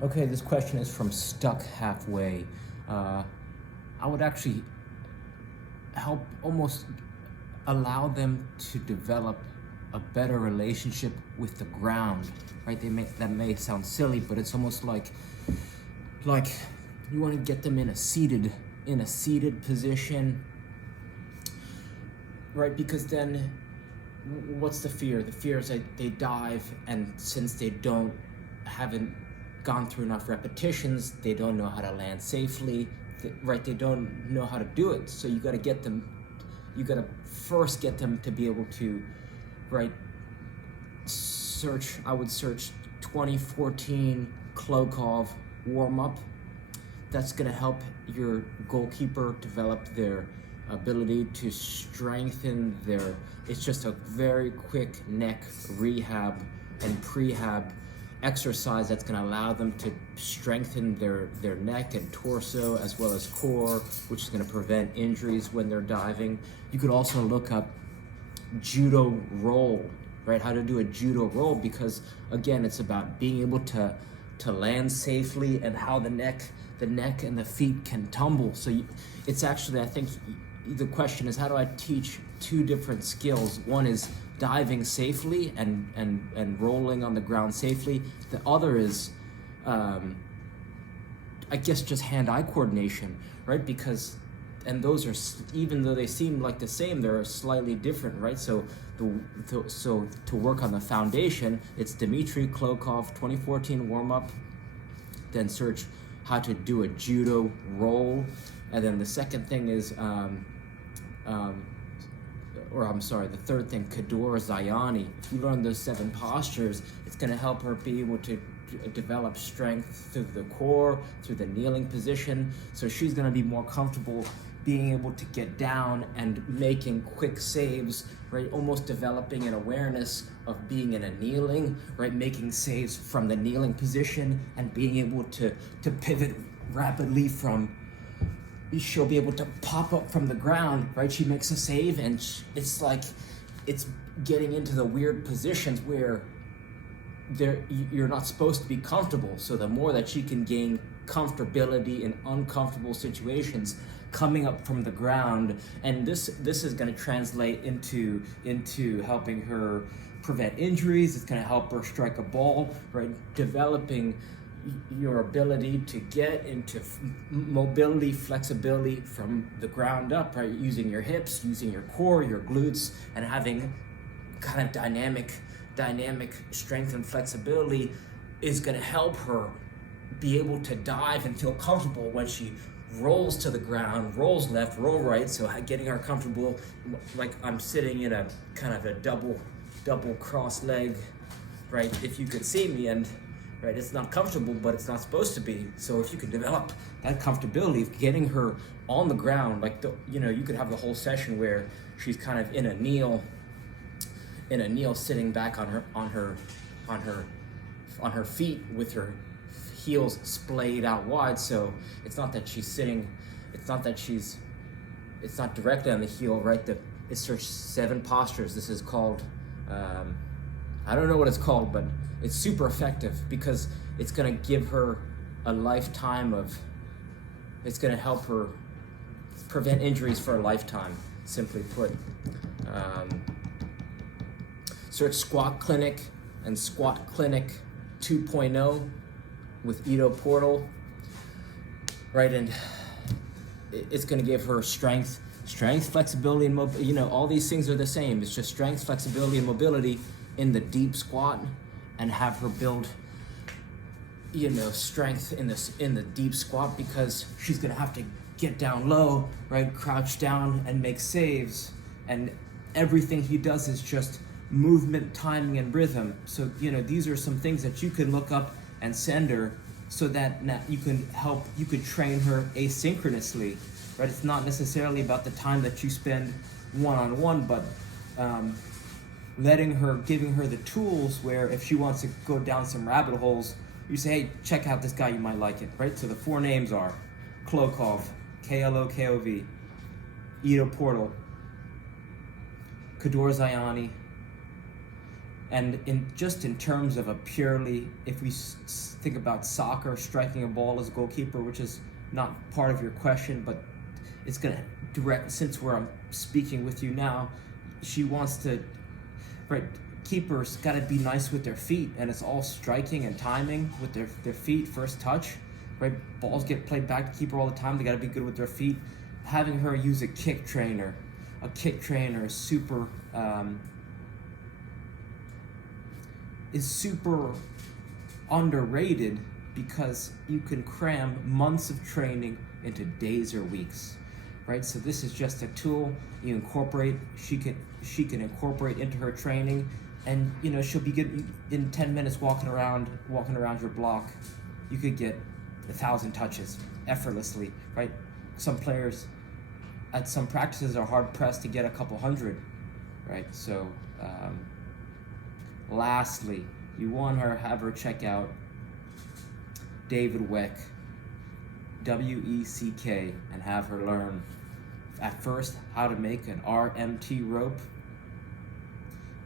Okay, this question is from Stuck Halfway. I would actually help almost allow them to develop a better relationship with the ground, right? That may sound silly, but it's almost like you want to get them in a seated position, right? Because then what's the fear? The fear is that they dive, and since they haven't gone through enough repetitions, they don't know how to land safely, right? They don't know how to do it. So you got to first get them to be able to, right? I would search 2014 Klokov warm-up. That's going to help your goalkeeper develop their ability to strengthen it's just a very quick neck rehab and prehab exercise that's going to allow them to strengthen their neck and torso as well as core, which is going to prevent injuries when they're diving. You could also look up judo roll, right? How to do a judo roll, because again, it's about being able to land safely and how the neck and the feet can tumble. So it's actually, I think the question is, how do I teach two different skills? One is diving safely and rolling on the ground safely. The other is, I guess, just hand-eye coordination, right? And those are, even though they seem like the same, they're slightly different, right? So to work on the foundation, it's Dmitry Klokov 2014 warm-up, then search how to do a judo roll, and then the second thing is, the third thing, Kador Zayani. If you learn those 7 postures, it's going to help her be able to develop strength through the core, through the kneeling position. So she's going to be more comfortable being able to get down and making quick saves, right? Almost developing an awareness of being in a kneeling, right? Making saves from the kneeling position and being able to pivot rapidly she'll be able to pop up from the ground, right? She makes a save, and it's like it's getting into the weird positions where you're not supposed to be comfortable. So the more that she can gain comfortability in uncomfortable situations, coming up from the ground, and this is going to translate into helping her prevent injuries. It's going to help her strike a ball, right? Developing your ability to get into mobility, flexibility from the ground up, right? Using your hips, using your core, your glutes, and having kind of dynamic strength and flexibility is going to help her be able to dive and feel comfortable when she rolls to the ground, rolls left, roll right. So getting her comfortable, like I'm sitting in a kind of a double cross leg, right? If you could see me, and right, it's not comfortable, but it's not supposed to be. So if you can develop that comfortability of getting her on the ground, like you could have the whole session where she's kind of in a kneel, sitting back on her feet with her heels splayed out wide. So it's not that she's sitting, it's not directly on the heel, right? It's her 7 postures. This is called, I don't know what it's called, but it's super effective because it's going to give her a lifetime it's going to help her prevent injuries for a lifetime, simply put. Search Squat Clinic and Squat Clinic 2.0 with Ido Portal, right? And it's going to give her strength, flexibility, and mobility. All these things are the same. It's just strength, flexibility, and mobility in the deep squat, and have her build, strength in the deep squat, because she's going to have to get down low, right? Crouch down and make saves. And everything he does is just movement, timing, and rhythm. So, these are some things that you can look up and send her, so that you could train her asynchronously, right? It's not necessarily about the time that you spend one-on-one, but giving her the tools where if she wants to go down some rabbit holes, you say, hey, check out this guy, you might like it, right? So the 4 names are Klokov, Klokov, Ido Portal, Kador Zayani, And in terms of a purely, if we think about soccer, striking a ball as a goalkeeper, which is not part of your question, but it's gonna direct, since I'm speaking with you now, she wants to, right, keepers gotta be nice with their feet, and it's all striking and timing with their feet, first touch, right? Balls get played back to keeper all the time, they gotta be good with their feet. Having her use a kick trainer is super underrated, because you can cram months of training into days or weeks, right? So this is just a tool you incorporate. She can incorporate into her training, and she'll be good in 10 minutes walking around your block. You could get 1,000 touches effortlessly, right? Some players at some practices are hard pressed to get a couple hundred, right? So lastly, you want to have her check out David Weck, W-E-C-K, and have her learn at first how to make an RMT rope,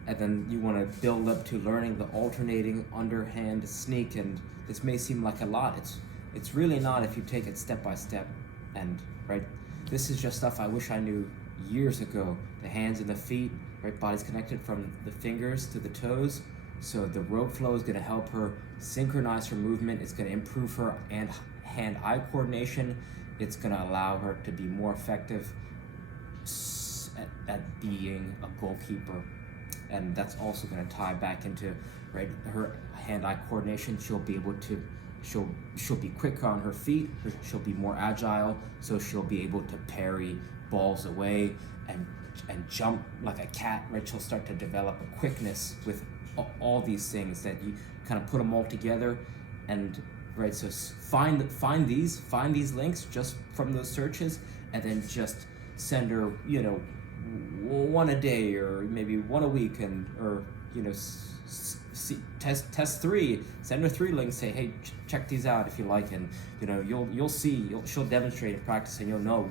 and then you want to build up to learning the alternating underhand sneak. And this may seem like a lot, it's really not if you take it step by step. And right, this is just stuff I wish I knew years ago. The hands and the feet, right, body's connected from the fingers to the toes. So the rope flow is going to help her synchronize her movement. It's going to improve her and hand-eye coordination. It's going to allow her to be more effective at being a goalkeeper. And that's also going to tie back into, right, her hand-eye coordination. She'll be able to, she'll be quicker on her feet. She'll be more agile, so she'll be able to parry balls away and jump like a cat, right? She'll start to develop a quickness with all these things that you kind of put them all together. And right, so find these links just from those searches, and then just send her one a day or maybe one a week, and or test 3, send her 3 links, say, hey, check these out if you like, and you'll see, she'll demonstrate in practice, and you'll know.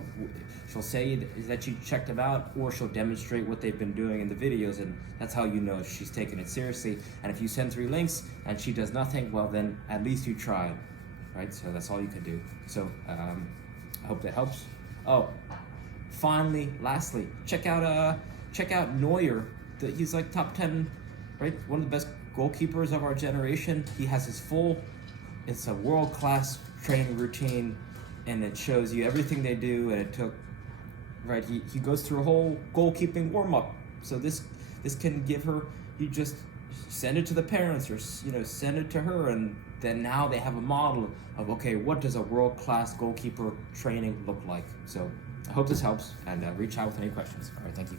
She'll say that she checked them out, or she'll demonstrate what they've been doing in the videos, and that's how you know she's taking it seriously. And if you send 3 links and she does nothing, well, then at least you tried, right? So that's all you can do. So I hope that helps. Oh, lastly, check out Neuer. He's like top 10, right? One of the best goalkeepers of our generation. He has it's a world-class training routine, and it shows you everything they do, and it took, right, he goes through a whole goalkeeping warm-up. So this can give her, you just send it to the parents, or send it to her, and then now they have a model of, okay, what does a world-class goalkeeper training look like? So I hope this helps, and reach out with any questions. All right, thank you.